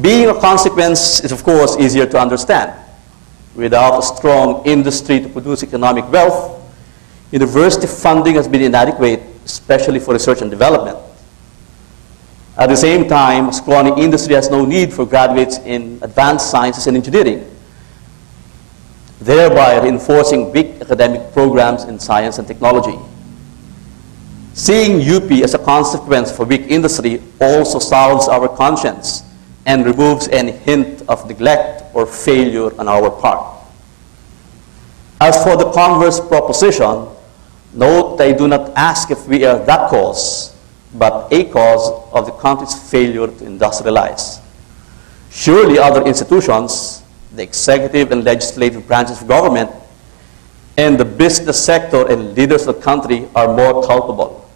Being a consequence is, of course, easier to understand. Without a strong industry to produce economic wealth, university funding has been inadequate, especially for research and development. At the same time, a scrawny industry has no need for graduates in advanced sciences and engineering, thereby reinforcing weak academic programs in science and technology. Seeing UP as a consequence for weak industry also salves our conscience and removes any hint of neglect or failure on our part. As for the converse proposition, note I do not ask if we are that cause, but a cause of the country's failure to industrialize. Surely other institutions, the executive and legislative branches of government, and the business sector and leaders of the country are more culpable.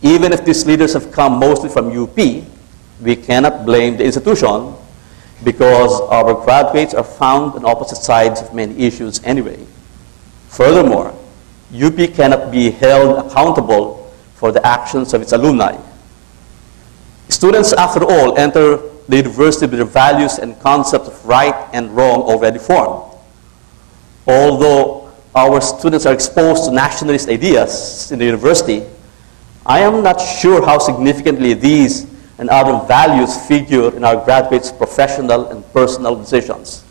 Even if these leaders have come mostly from UP, we cannot blame the institution because our graduates are found on opposite sides of many issues anyway. Furthermore, UP cannot be held accountable for the actions of its alumni. Students, after all, enter the university with their values and concepts of right and wrong already formed. Although our students are exposed to nationalist ideas in the university, I am not sure how significantly these and other values figure in our graduates' professional and personal decisions.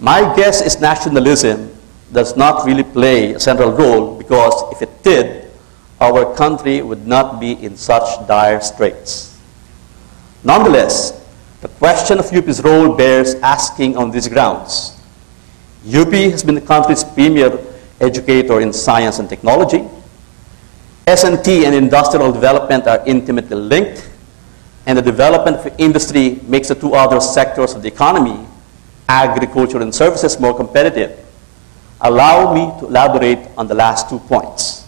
My guess is nationalism does not really play a central role because if it did, our country would not be in such dire straits. Nonetheless, the question of UP's role bears asking on these grounds. UP has been the country's premier educator in science and technology. S&T and industrial development are intimately linked, and the development of industry makes the two other sectors of the economy, agriculture and services, more competitive. Allow me to elaborate on the last 2 points.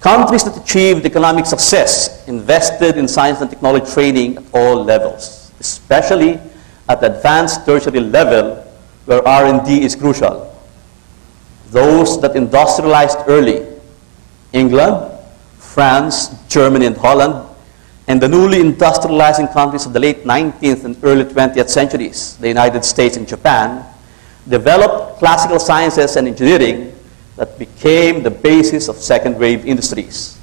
Countries that achieved economic success invested in science and technology training at all levels, especially at the advanced tertiary level where R&D is crucial. Those that industrialized early, England, France, Germany, and Holland, and the newly industrializing countries of the late 19th and early 20th centuries, the United States and Japan, developed classical sciences and engineering that became the basis of second-wave industries.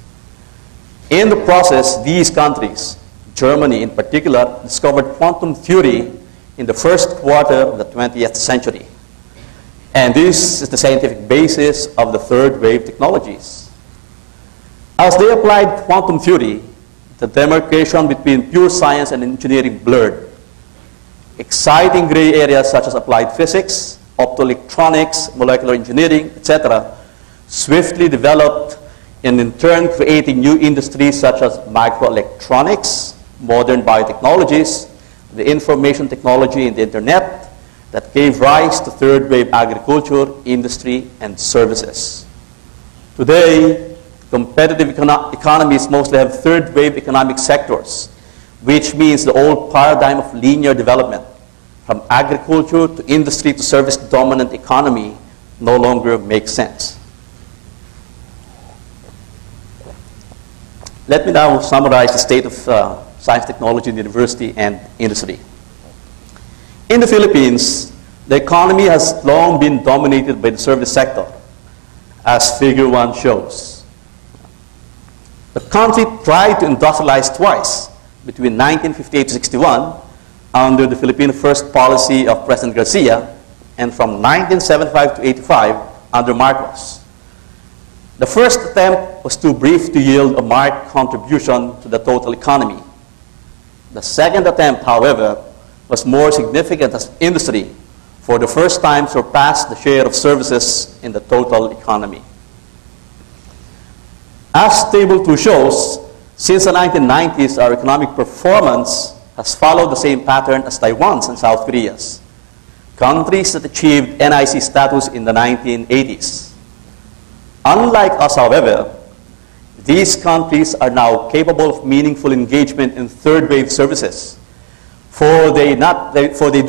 In the process, these countries, Germany in particular, discovered quantum theory in the first quarter of the 20th century. And this is the scientific basis of the third-wave technologies. As they applied quantum theory, the demarcation between pure science and engineering blurred. Exciting gray areas such as applied physics, optoelectronics, molecular engineering, etc., swiftly developed and in turn creating new industries such as microelectronics, modern biotechnologies, the information technology and the internet that gave rise to third-wave agriculture, industry, and services. Today, competitive economies mostly have third-wave economic sectors, which means the old paradigm of linear development, from agriculture to industry to service-dominant economy, no longer makes sense. Let me now summarize the state of science, technology, university, and industry. In the Philippines, the economy has long been dominated by the service sector, as Figure 1 shows. The country tried to industrialize twice, between 1958 to 61, under the Filipino First policy of President Garcia, and from 1975 to 85 under Marcos. The first attempt was too brief to yield a marked contribution to the total economy. The second attempt, however, was more significant as industry for the first time surpassed the share of services in the total economy. As Table 2 shows, since the 1990s, our economic performance has followed the same pattern as Taiwan's and South Korea's, countries that achieved NIC status in the 1980s. Unlike us, however, these countries are now capable of meaningful engagement in third-wave services, for they do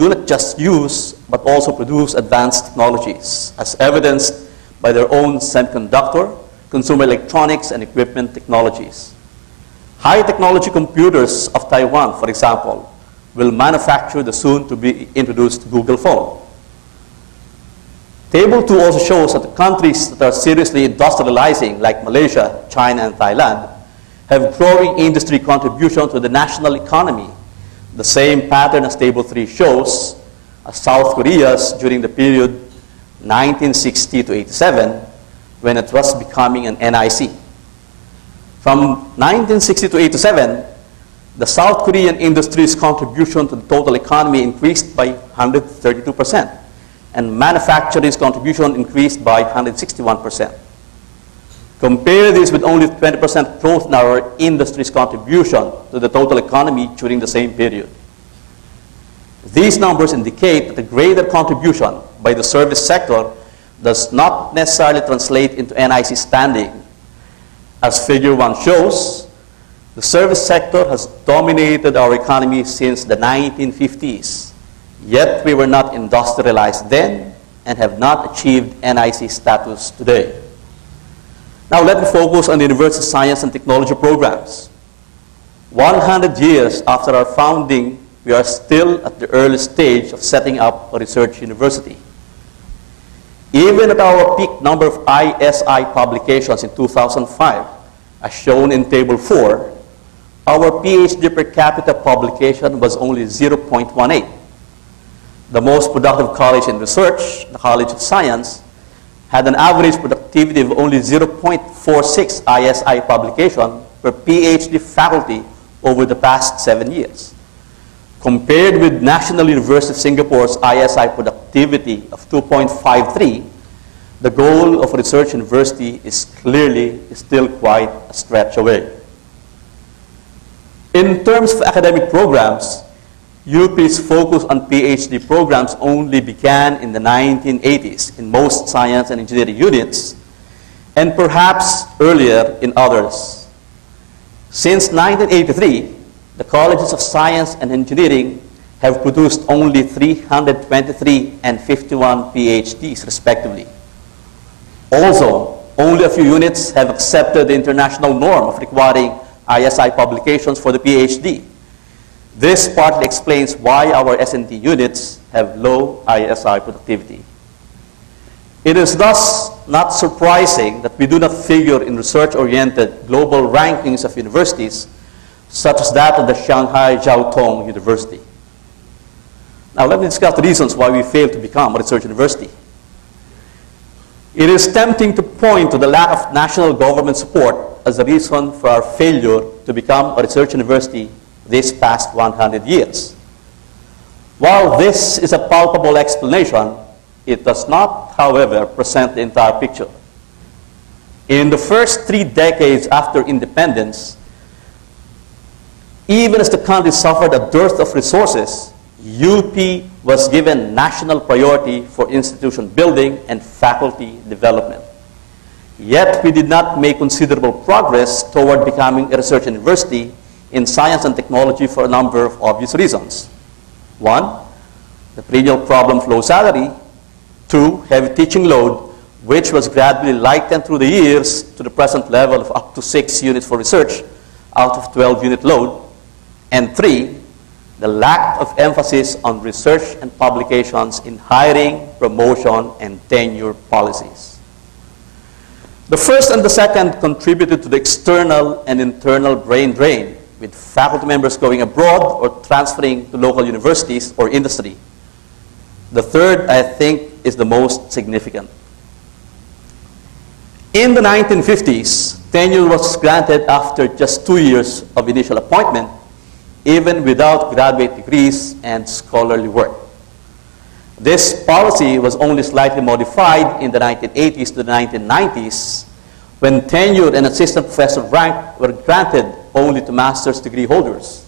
not just use, but also produce advanced technologies, as evidenced by their own semiconductor, consumer electronics, and equipment technologies. High-technology computers of Taiwan, for example, will manufacture the soon-to-be-introduced Google phone. Table 2 also shows that the countries that are seriously industrializing, like Malaysia, China, and Thailand, have growing industry contribution to the national economy. The same pattern as Table 3 shows, as South Korea's during the period 1960 to 87, when it was becoming an NIC. From 1960 to 87, the South Korean industry's contribution to the total economy increased by 132%, and manufacturing's contribution increased by 161%. Compare this with only 20% growth in our industry's contribution to the total economy during the same period. These numbers indicate that the greater contribution by the service sector does not necessarily translate into NIC standing. As Figure 1 shows, the service sector has dominated our economy since the 1950s, yet we were not industrialized then and have not achieved NIC status today. Now let me focus on the university science and technology programs. 100 years after our founding, we are still at the early stage of setting up a research university. Even at our peak number of ISI publications in 2005, as shown in Table 4, our PhD per capita publication was only 0.18. The most productive college in research, the College of Science, had an average productivity of only 0.46 ISI publication per PhD faculty over the past 7 years. Compared with National University of Singapore's ISI productivity of 2.53, the goal of a research university is clearly still quite a stretch away. In terms of academic programs, UP's focus on PhD programs only began in the 1980s in most science and engineering units, and perhaps earlier in others. Since 1983, the colleges of science and engineering have produced only 323 and 51 PhDs, respectively. Also, only a few units have accepted the international norm of requiring ISI publications for the PhD. This partly explains why our S&T units have low ISI productivity. It is thus not surprising that we do not figure in research-oriented global rankings of universities, such as that of the Shanghai Jiao Tong University. Now let me discuss the reasons why we failed to become a research university. It is tempting to point to the lack of national government support as a reason for our failure to become a research university this past 100 years. While this is a palpable explanation, it does not, however, present the entire picture. In the first 3 decades after independence, even as the country suffered a dearth of resources, UP was given national priority for institution building and faculty development. Yet we did not make considerable progress toward becoming a research university in science and technology for a number of obvious reasons. 1, the perennial problem of low salary. 2, heavy teaching load, which was gradually lightened through the years to the present level of up to 6 units for research out of 12-unit load. And 3, the lack of emphasis on research and publications in hiring, promotion, and tenure policies. The first and the second contributed to the external and internal brain drain, with faculty members going abroad or transferring to local universities or industry. The third, I think, is the most significant. In the 1950s, tenure was granted after just 2 years of initial appointment, even without graduate degrees and scholarly work. This policy was only slightly modified in the 1980s to the 1990s, when tenure and assistant professor rank were granted only to master's degree holders.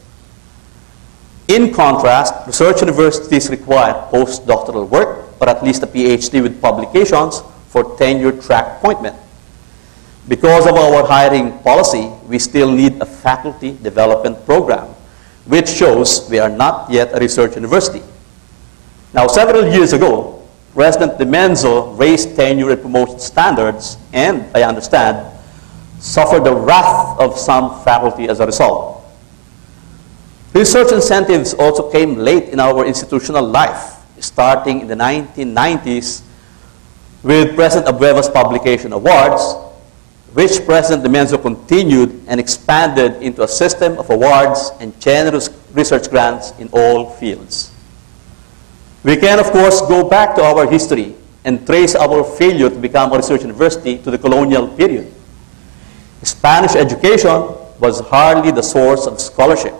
In contrast, research universities require postdoctoral work, or at least a PhD with publications, for tenure track appointment. Because of our hiring policy, we still need a faculty development program, which shows we are not yet a research university. Now, several years ago, President De Menzo raised tenure and promotion standards, and I understand, suffered the wrath of some faculty as a result. Research incentives also came late in our institutional life, starting in the 1990s with President Abueva's publication awards, which President Demenzo continued and expanded into a system of awards and generous research grants in all fields. We can, of course, go back to our history and trace our failure to become a research university to the colonial period. Spanish education was hardly the source of scholarship.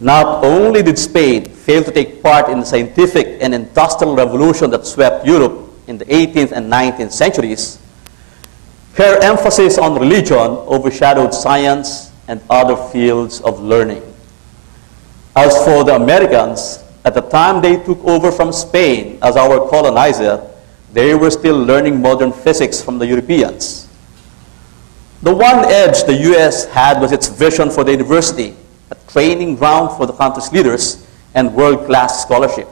Not only did Spain fail to take part in the scientific and industrial revolution that swept Europe in the 18th and 19th centuries, her emphasis on religion overshadowed science and other fields of learning. As for the Americans, at the time they took over from Spain as our colonizer, they were still learning modern physics from the Europeans. The one edge the U.S. had was its vision for the university, a training ground for the country's leaders and world-class scholarship.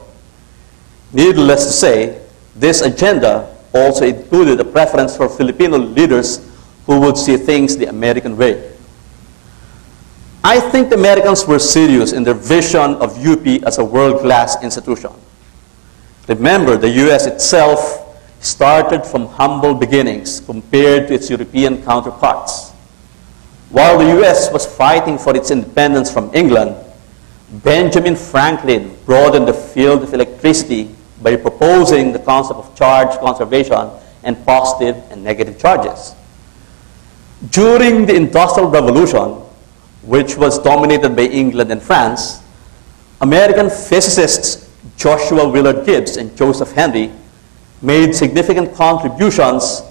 Needless to say, this agenda also included a preference for Filipino leaders who would see things the American way. I think the Americans were serious in their vision of UP as a world-class institution. Remember, the U.S. itself started from humble beginnings compared to its European counterparts. While the U.S. was fighting for its independence from England, Benjamin Franklin broadened the field of electricity by proposing the concept of charge conservation and positive and negative charges. During the Industrial Revolution, which was dominated by England and France, American physicists Joshua Willard Gibbs and Joseph Henry made significant contributions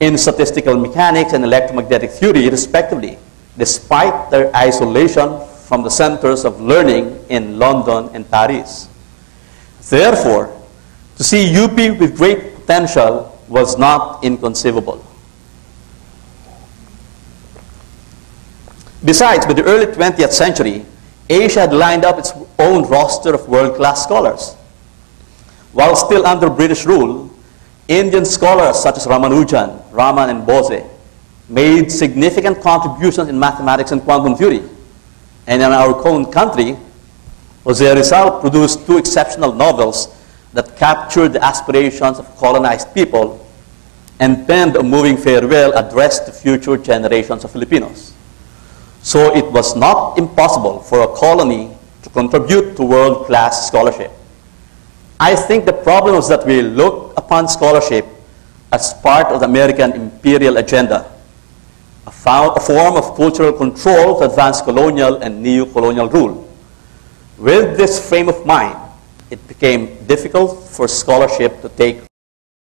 in statistical mechanics and electromagnetic theory, respectively, despite their isolation from the centers of learning in London and Paris. Therefore, to see UP with great potential was not inconceivable. Besides, by the early 20th century, Asia had lined up its own roster of world-class scholars. While still under British rule, Indian scholars such as Ramanujan, Raman, and Bose made significant contributions in mathematics and quantum theory. And in our own country, Jose Rizal produced two exceptional novels that captured the aspirations of colonized people and penned a moving farewell addressed to future generations of Filipinos. So it was not impossible for a colony to contribute to world-class scholarship. I think the problem is that we look upon scholarship as part of the American imperial agenda, a form of cultural control to advance colonial and neo-colonial rule. With this frame of mind, it became difficult for scholarship to take